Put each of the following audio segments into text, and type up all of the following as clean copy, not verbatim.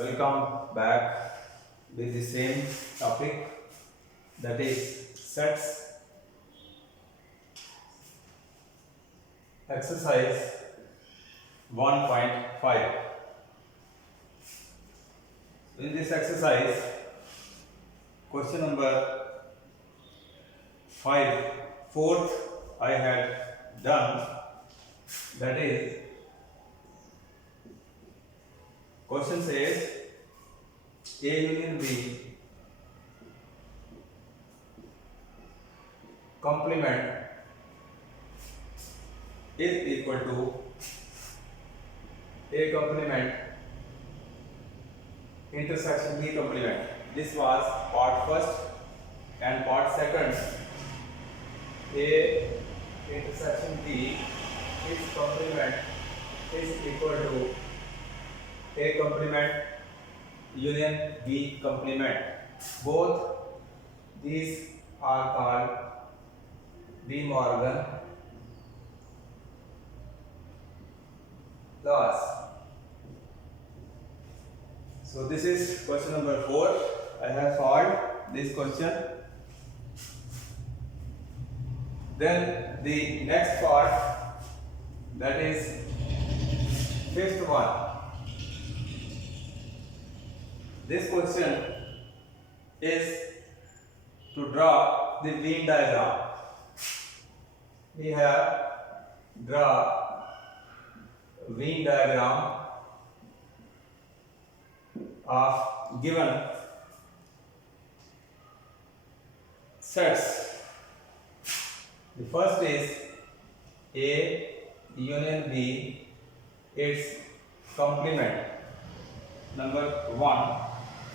Welcome back with the same topic, that is sets. Exercise 1.5. In this exercise, question number 5, fourth I had done, that is, question says A union B complement is equal to A complement intersection B complement. This was part first, and part second, A intersection B its complement is equal to A complement union B complement. Both these are called De Morgan laws. So this is question number 4. I have solved this question. Then the next part, that is fifth one. This question is to draw the Venn diagram. We have draw Venn diagram of given sets. The first is A union B its complement, number 1,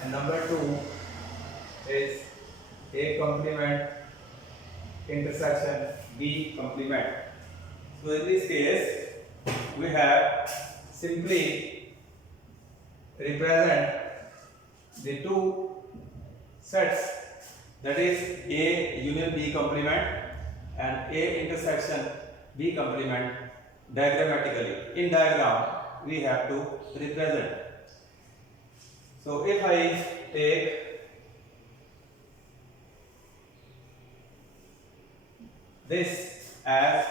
and number 2 is A complement intersection B complement. So in this case, we have simply represent the two sets, that is A union B complement and A intersection B complement diagrammatically. In diagram, we have to represent. So if I take this as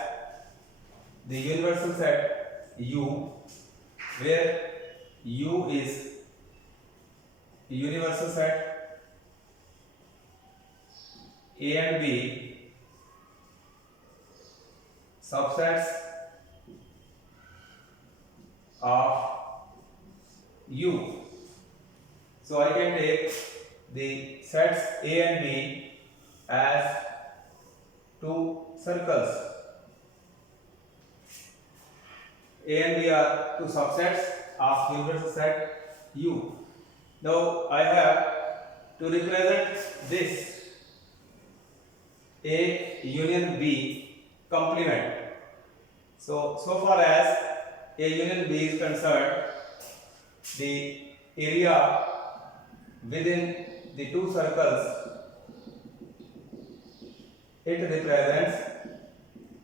the universal set U, where U is the universal set, A and B subsets of U. So I can take the sets A and B as two circles. A and B are two subsets of universal set U. Now I have to represent this A union B complement. So far as A union B is concerned, the area within the two circles, it represents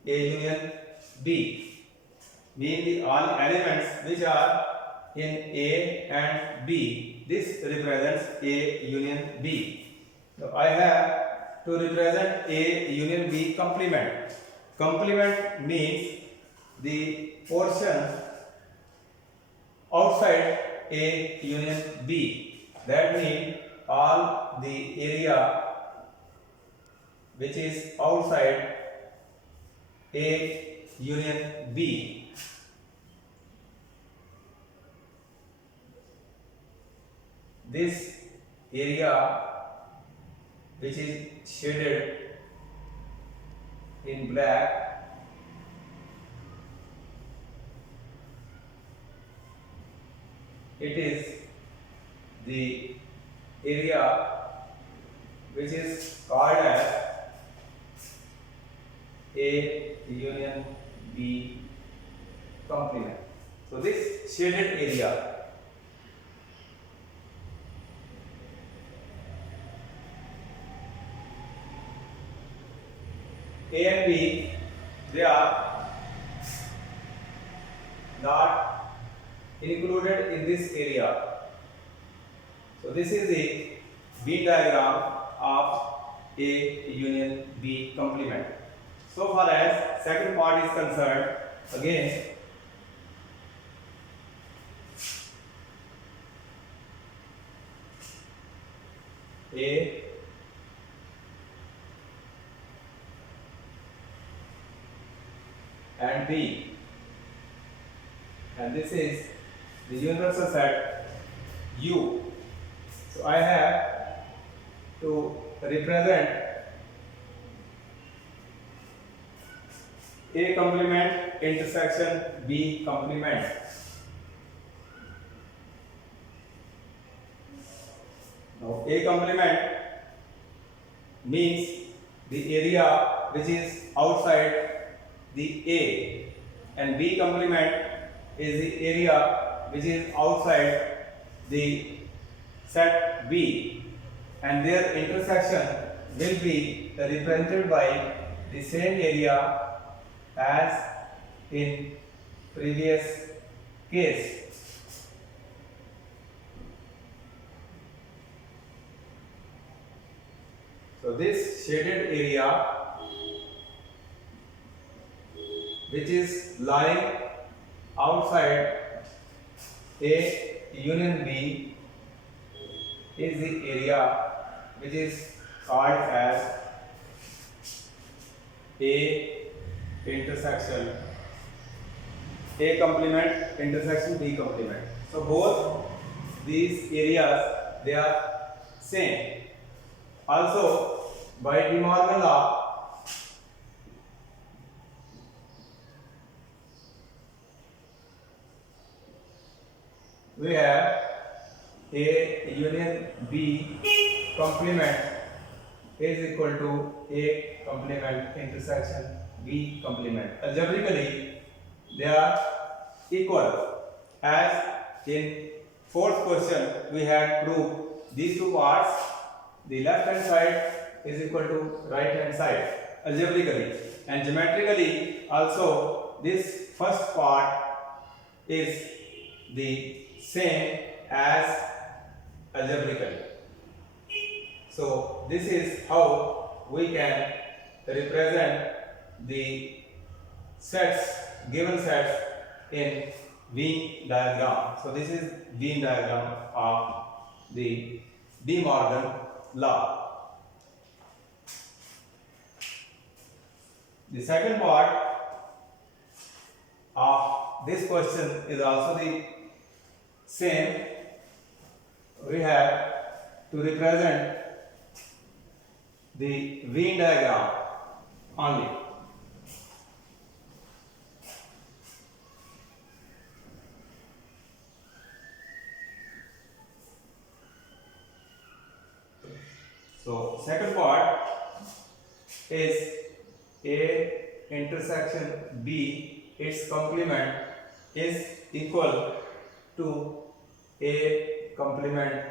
A union B, meaning the all elements which are in A and B, this represents A union B. So I have to represent A union B complement. Complement means the portion outside A union B. That means all the area which is outside A union B. This area which is shaded in black, it is the area which is called as A union B complement. So this shaded area A and B, they are not included in this area. So this is the Venn diagram of A union B complement. So far as second part is concerned, again A and B, and this is the universal set U. So I have to represent A complement intersection B complement. Now A complement means the area which is outside the A, and B complement is the area which is outside the set B, and their intersection will be represented by the same area as in previous case. So this shaded area which is lying outside A union B is the area which is called as A intersection A complement intersection B complement. So both these areas, they are same. Also, by De Morgan law, we have A union B complement is equal to A complement intersection B complement. Algebraically, they are equal, as in fourth question we had proved these two parts, the left hand side is equal to right hand side algebraically, and geometrically also this first part is the same as algebraically. So this is how we can represent the sets, given sets in Venn diagram. So this is Venn diagram of the De Morgan law. The second part of this question is also the same. We have to represent the Venn diagram only. So second part is A intersection B, its complement is equal to A complement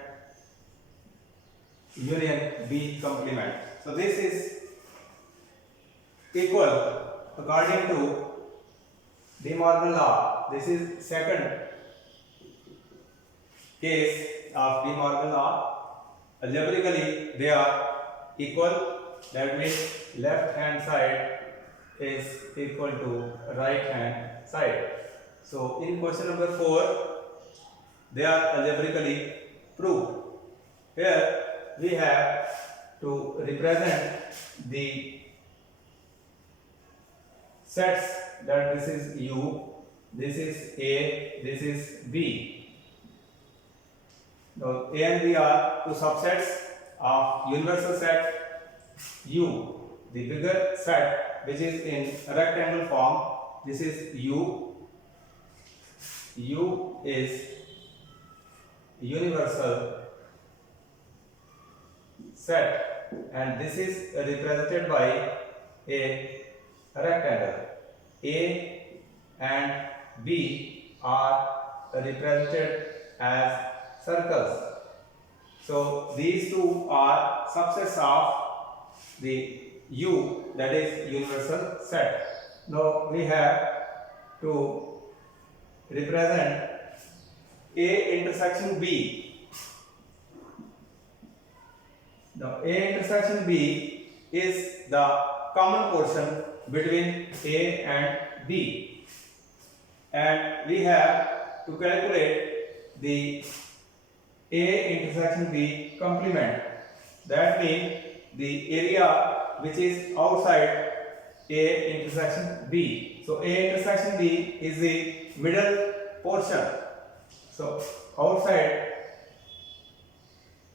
union B complement. So this is equal according to De Morgan law. This is second case of De Morgan law. Algebraically they are equal, that means left hand side is equal to right hand side. So in question number 4 they are algebraically proved. Here we have to represent the sets, that this is U, this is A, this is B. Now A and B are two subsets of universal set U. The bigger set which is in rectangle form, this is U. U is universal set, and this is represented by a rectangle. A and B are represented as circles. So these two are subsets of the U, that is universal set. Now we have to represent A intersection B. Now A intersection B is the common portion between A and B, and we have to calculate the A intersection B complement. That means the area which is outside A intersection B. So A intersection B is the middle portion. So outside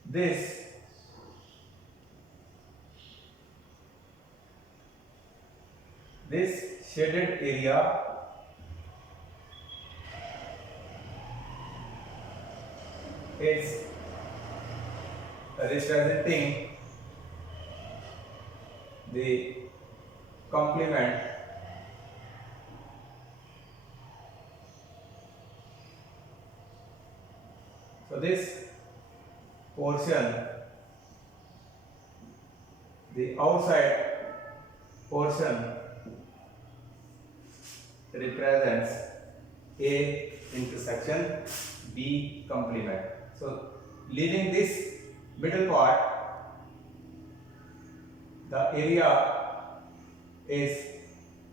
this shaded area is representing the complement so this portion, the outside portion represents A intersection B complement. So leaving this middle part, the area is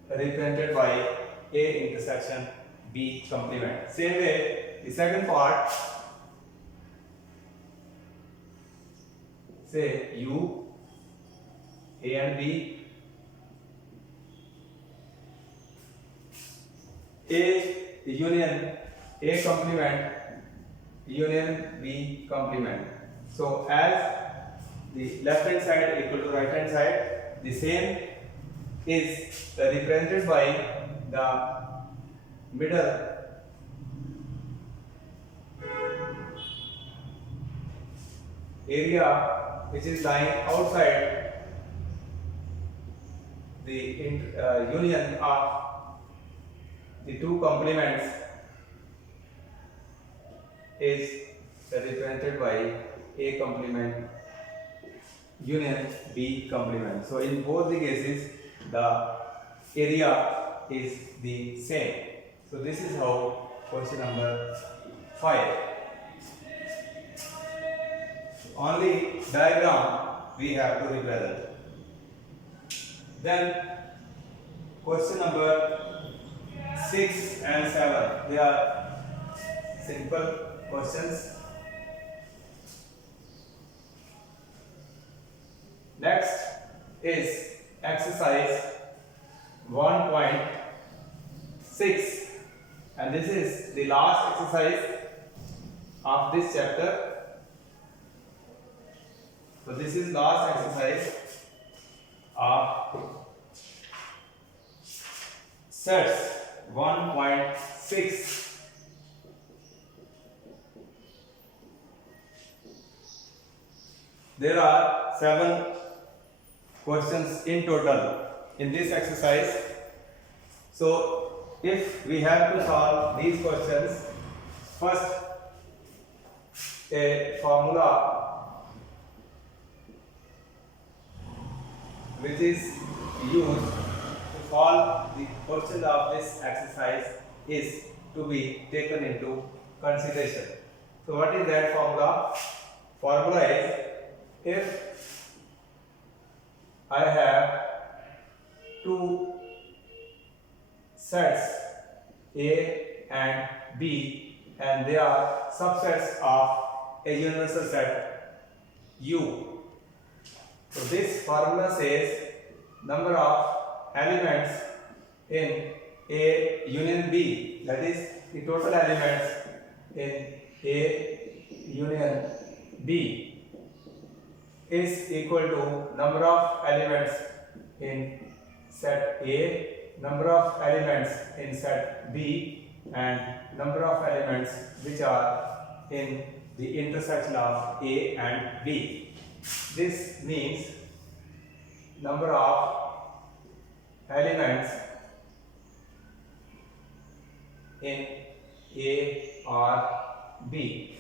represented by A intersection B complement. Same way, the second part, say U, A and B, A union A complement, union B complement. So as the left hand side equal to right hand side, the same is represented by the middle area which is lying outside the union of the two complements is represented by A complement union B complement. So in both the cases the area is the same. So this is how question number 5. Only diagram we have to represent. Then question number 6 and 7, they are simple questions. Next is exercise 1.6, and this is the last exercise of this chapter. So this is last exercise of sets 1.6. There are 7 questions in total in this exercise. So if we have to solve these questions, first a formula which is used to solve the question of this exercise is to be taken into consideration. So what is that formula? Formula is, if I have two sets A and B and they are subsets of a universal set U. So this formula says number of elements in A union B, that is the total elements in A union B, is equal to number of elements in set A, number of elements in set B, and number of elements which are in the intersection of A and B. This means number of elements in A or B,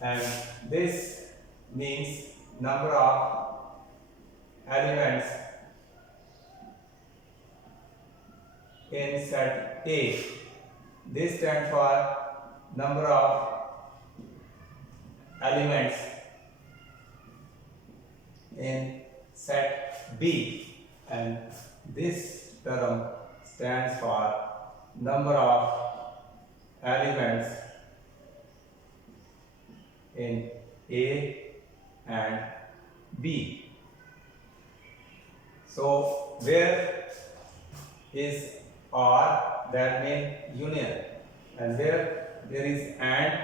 and this means number of elements in set A. This stands for number of elements in set B, and this term stands for number of elements in A and B. So where is R, that means union, and where there is AND,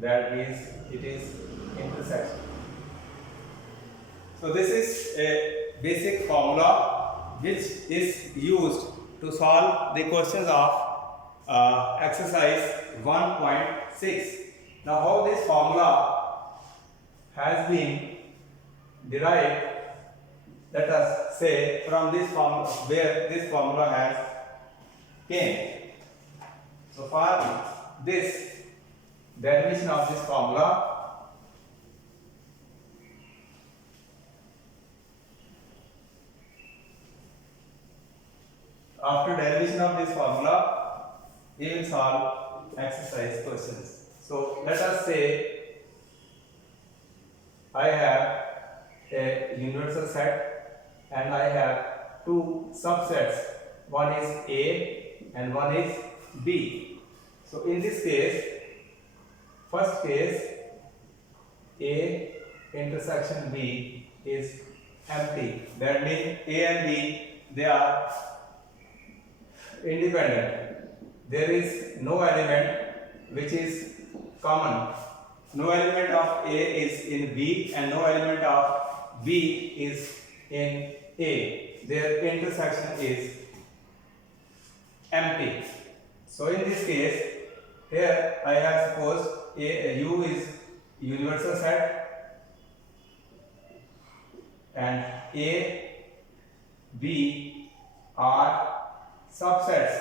that means it is intersection. So this is a basic formula which is used to solve the questions of exercise 1.6. Now how this formula has been derived, let us say from this formula, where this formula has came. So for this derivation of this formula, after derivation of this formula, we will solve exercise questions. So let us say I have a universal set and I have two subsets. One is A and one is B. So in this case, first case, A intersection B is empty. That means A and B, they are independent. There is no element which is common. No element of A is in B and no element of B is in A. Their intersection is empty. So in this case, here I have supposed U is universal set and A, B are subsets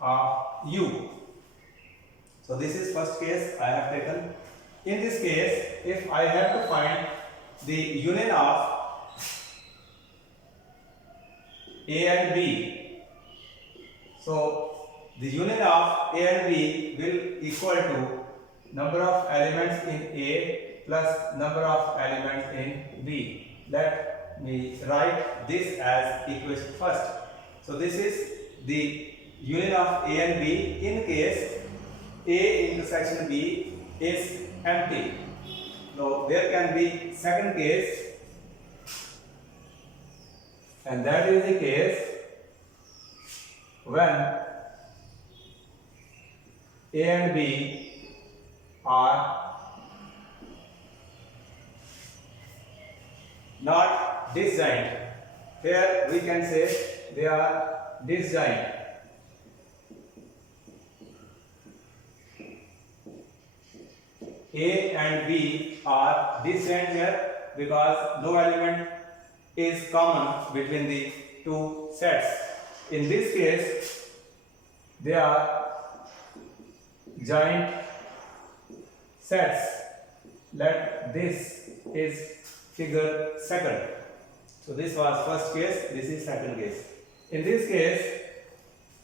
of U. So this is first case I have taken. In this case, if I have to find the union of A and B, so the union of A and B will equal to number of elements in A plus number of elements in B. Let me write this as equation first. So this is the union of A and B in case A intersection B is empty. Now there can be second case, and that is the case when A and B are not disjoint. Here we can say they are disjoint. A and B are disjoint here because no element is common between the two sets. In this case, they are joint sets. Let this is figure second. So this was first case, this is second case. In this case,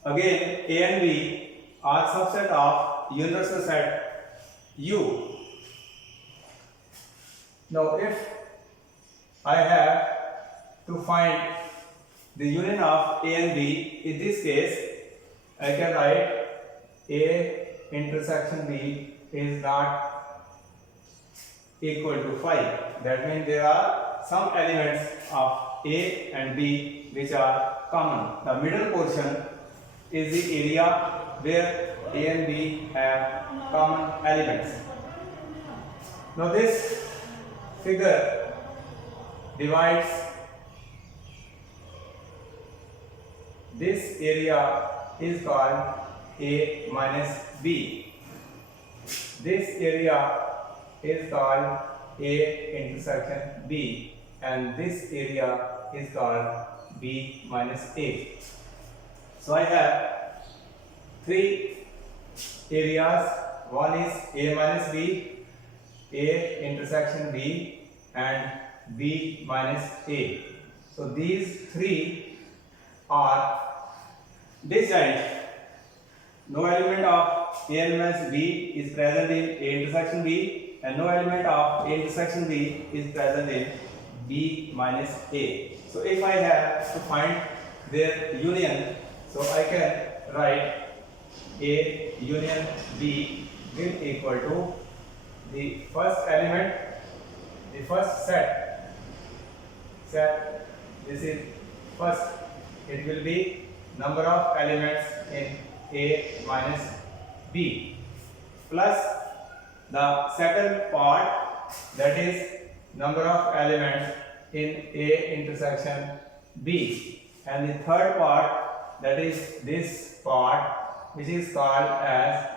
again A and B are subset of universal set U. Now if I have to find the union of A and B, in this case I can write A intersection B is not equal to 5. That means there are some elements of A and B which are common. The middle portion is the area where A and B have common elements. Now this figure divides this area is called A minus B. This area is called A intersection B, and this area is called B minus A. So I have three areas. One is A minus B, A intersection B, and B minus A. So these three are disjoint. No element of A minus B is present in A intersection B, and no element of A intersection B is present in B minus A. So if I have to find their union, so I can write A union B will equal to the first element, the first set, this is first, it will be number of elements in A minus B plus the second part, that is number of elements in A intersection B, and the third part, that is this part, which is called as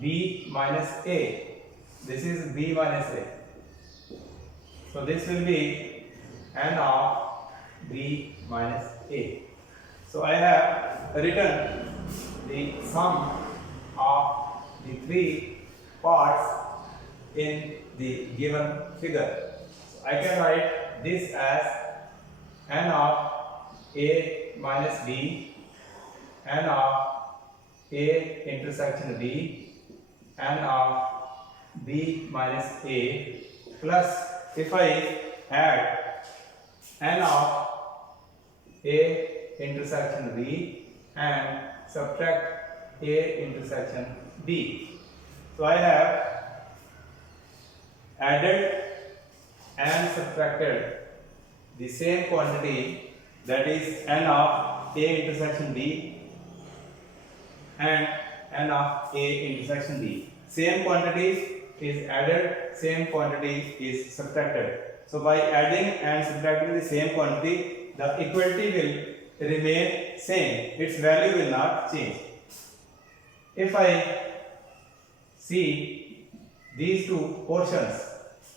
B minus A. This is B minus A. So this will be n of B minus A. So I have written the sum of the three parts in the given figure. So I can write this as n of A minus B, n of A intersection B, n of B minus A, plus if I add n of A intersection B and subtract A intersection B. So I have added and subtracted the same quantity, that is n of A intersection B and n of A intersection B. Same quantity is added, same quantity is subtracted. So by adding and subtracting the same quantity, the equality will remain same, its value will not change. If I see these two portions,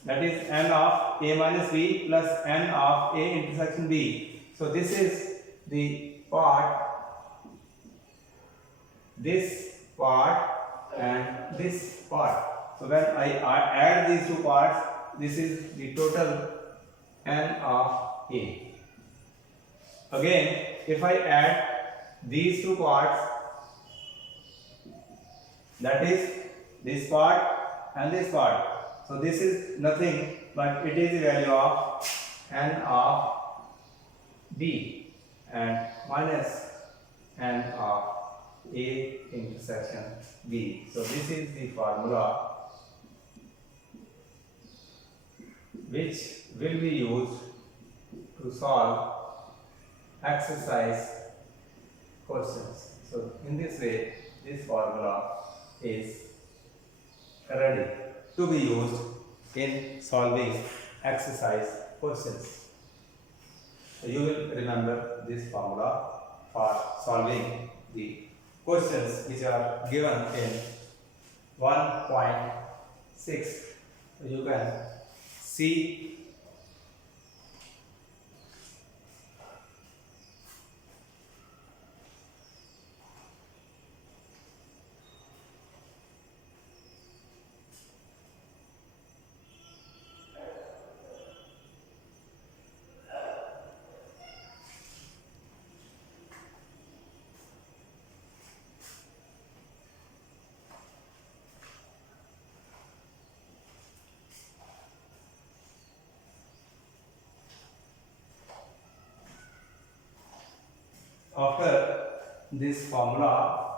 that is n of A minus B plus n of A intersection B. So this is the part, this part and this part. So when I add these two parts, this is the total n of A. Again, if I add these two parts, that is this part and this part. So this is nothing but it is the value of n of B and minus n of A intersection B. So this is the formula which will be used to solve exercise questions. So in this way, this formula is ready to be used in solving exercise questions. So you will remember this formula for solving the questions which are given in 1.6. You can see after this formula,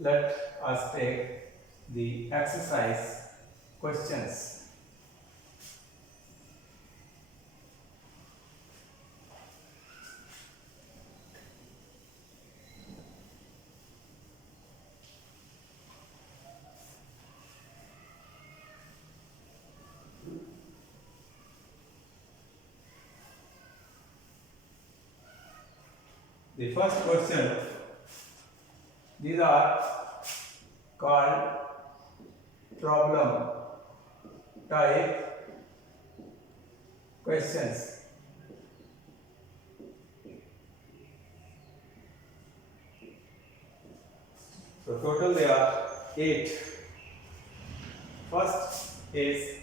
let us take the exercise questions. The first question, these are called problem type questions. So total there are 8. First is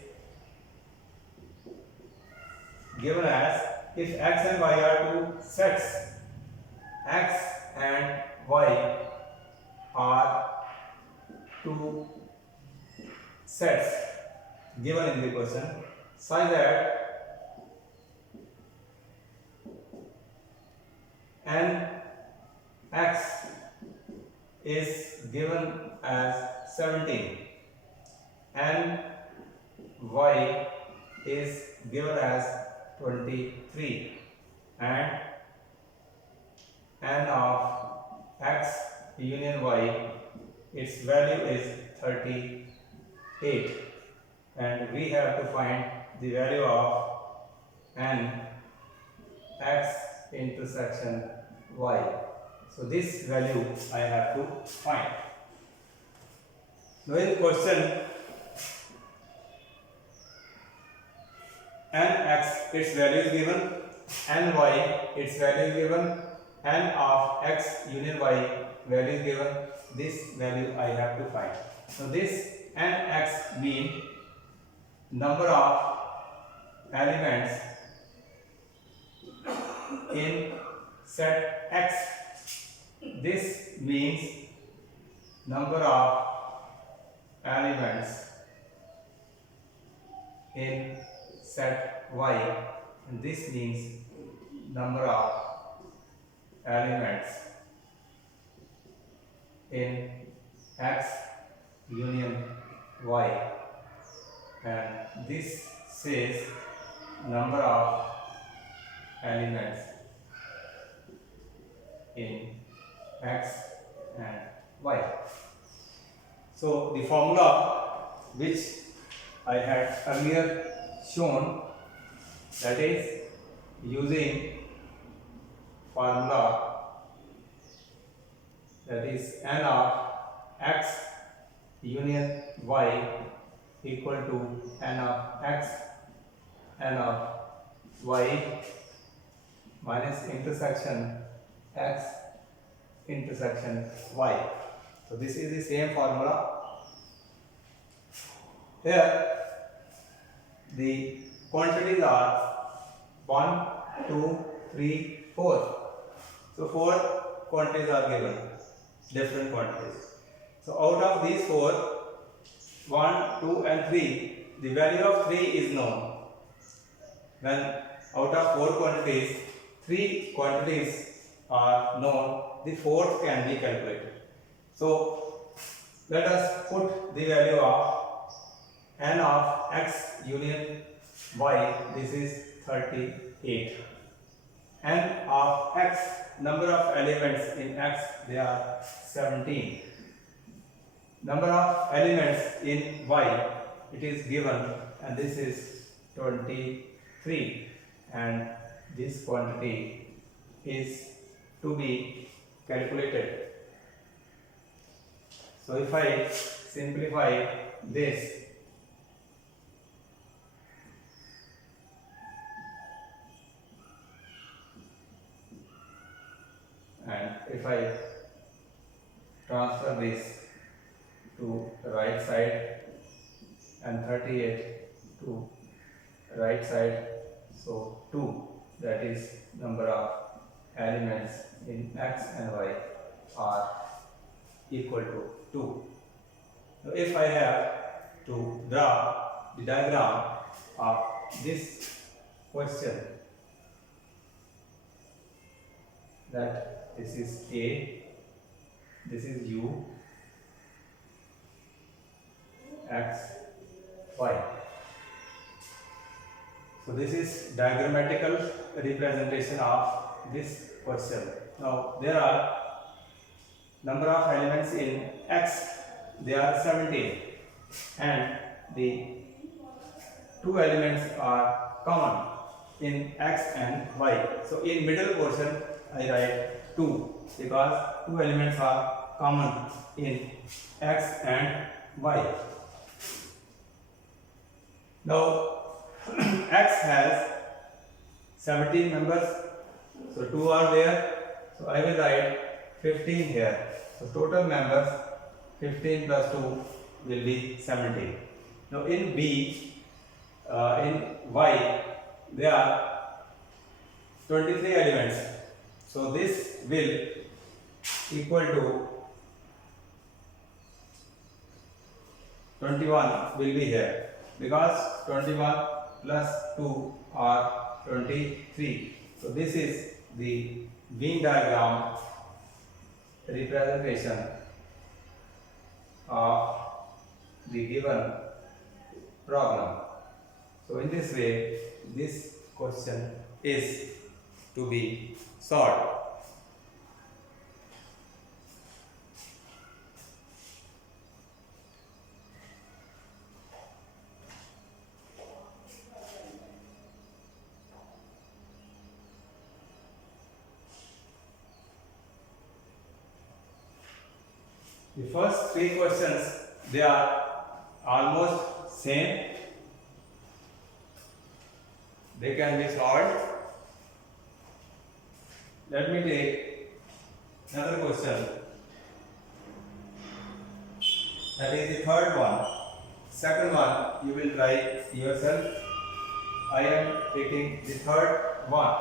given as if x and y are two sets, x and y are two sets given in the question, such that n x is given as 17, n y is given as 23, and n of x union y, its value is 38, and we have to find the value of n x intersection y. So this value I have to find. Now in question, nx its value is given, ny its value is given, n of x union y value is given. This value I have to find. So this nx means number of elements in set x. This means number of elements in set y, and this means number of elements in x union y, and this says number of elements in x and y. So the formula which I had earlier shown, that is using formula, that is n of x union y equal to n of x n of y minus intersection x intersection y. So this is the same formula. Here the quantities are 1, 2, 3, 4. So 4 quantities are given, different quantities. So out of these 4, 1, 2 and 3, the value of 3 is known. When out of 4 quantities, 3 quantities are known, the fourth can be calculated. So let us put the value of n of x union y, this is 38. N of x, number of elements in x, they are 17. Number of elements in y, it is given, and this is 23, and this quantity is to be calculated. So if I simplify this, and if I transfer this to the right side and 38 to right side, so 2, that is number of elements in x and y are equal to 2. So if I have to draw the diagram of this question, that this is A, this is U, X, Y. So this is diagrammatical representation of this question. Now there are number of elements in X, they are 17, and the 2 elements are common in X and Y. So in middle portion I write 2 because 2 elements are common in X and Y. Now X has 17 members, so 2 are there, so I will write 15 here. So total members 15 plus 2 will be 17. Now in B, in Y, there are 23 elements. So this will equal to 21 will be here. because 21 plus 2 are 23. So this is the Venn diagram representation of the given problem. So in this way, this question is to be solved. The first three questions, they are almost same. They can be solved. Let me take another question. That is the third one. Second one you will try yourself. I am taking the third one.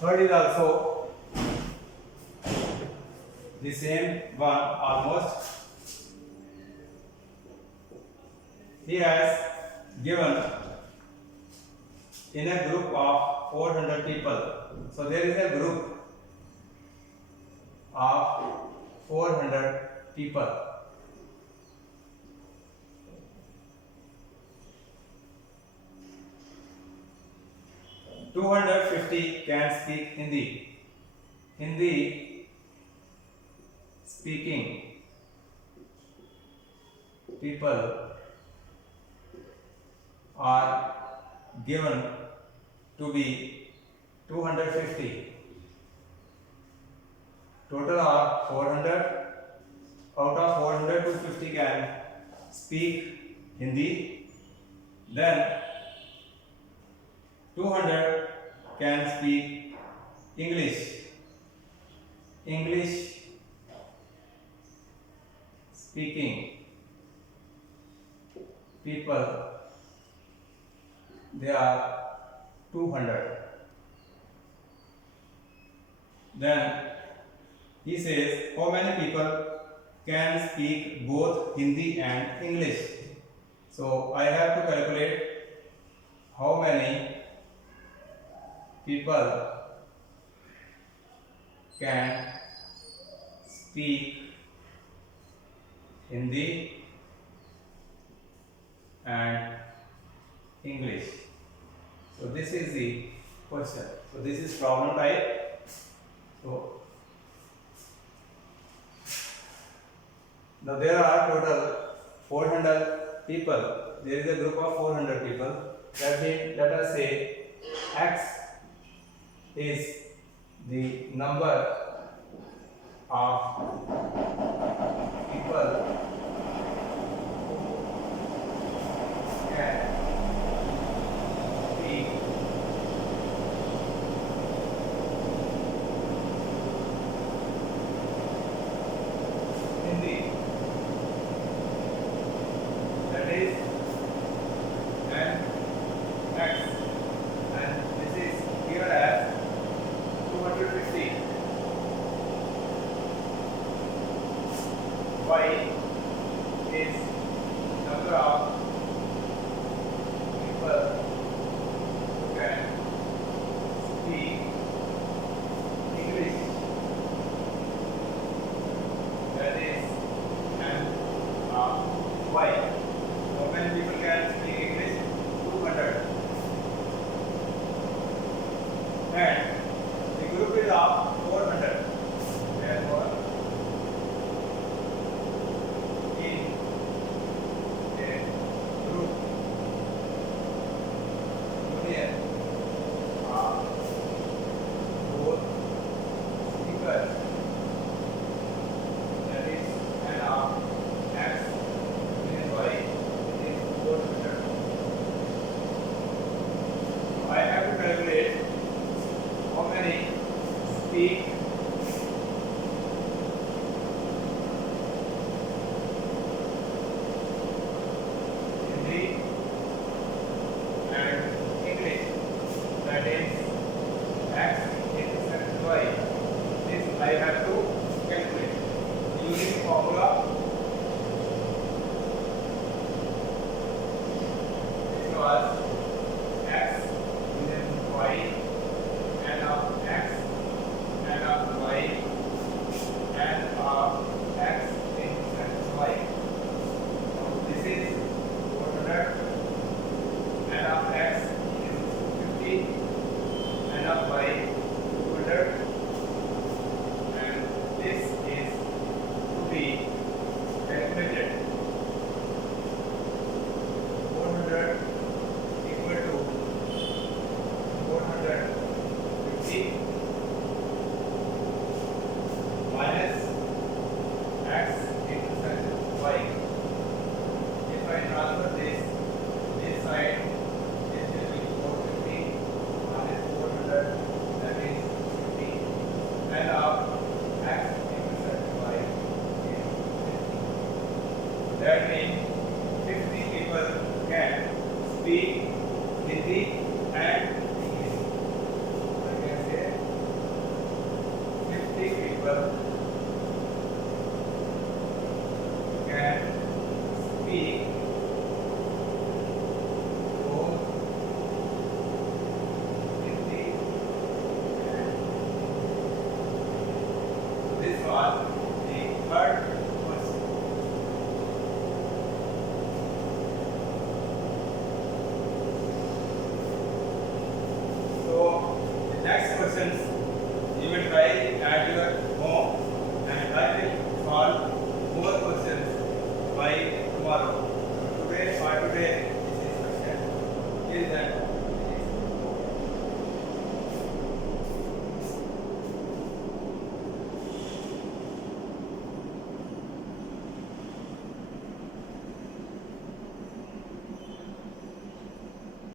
Third is also the same one almost. He has given in a group of 400 people. So there is a group of 400 people. (250) can speak Hindi. Hindi speaking people are given to be 250. Total of 400. Out of 400, 250 can speak Hindi. Then 200 can speak English. English speaking people, they are 200. Then he says, how many people can speak both Hindi and English? So I have to calculate how many people can speak Hindi and English. So this is the question. So this is problem type. So now there are total 400 people. There is a group of 400 people. That means, let us say X is the number of people who can speak Hindi. That is N X, and this is given as 250. Y is number of people who can speak English. That is N of Y. How many people can speak English? 200. And the group is of 400. Therefore, in a group union of both speakers, that is N of X union Y, was x is y n of x n of y n of x into y. So this is 400. N of x is 50. N of y 200. And this is to be calculated. 400 equal to 450 minus x into y. If I transfer this side, this will be 450 minus 400, that is 50. And of x into y is 50. That means 50 people can speak Hindi and English. I can say 50 people can speak both Hindi and English. This was the third question. So the next questions you will try at your home, and I will solve more questions by tomorrow. Today, for today, this is question. Till then.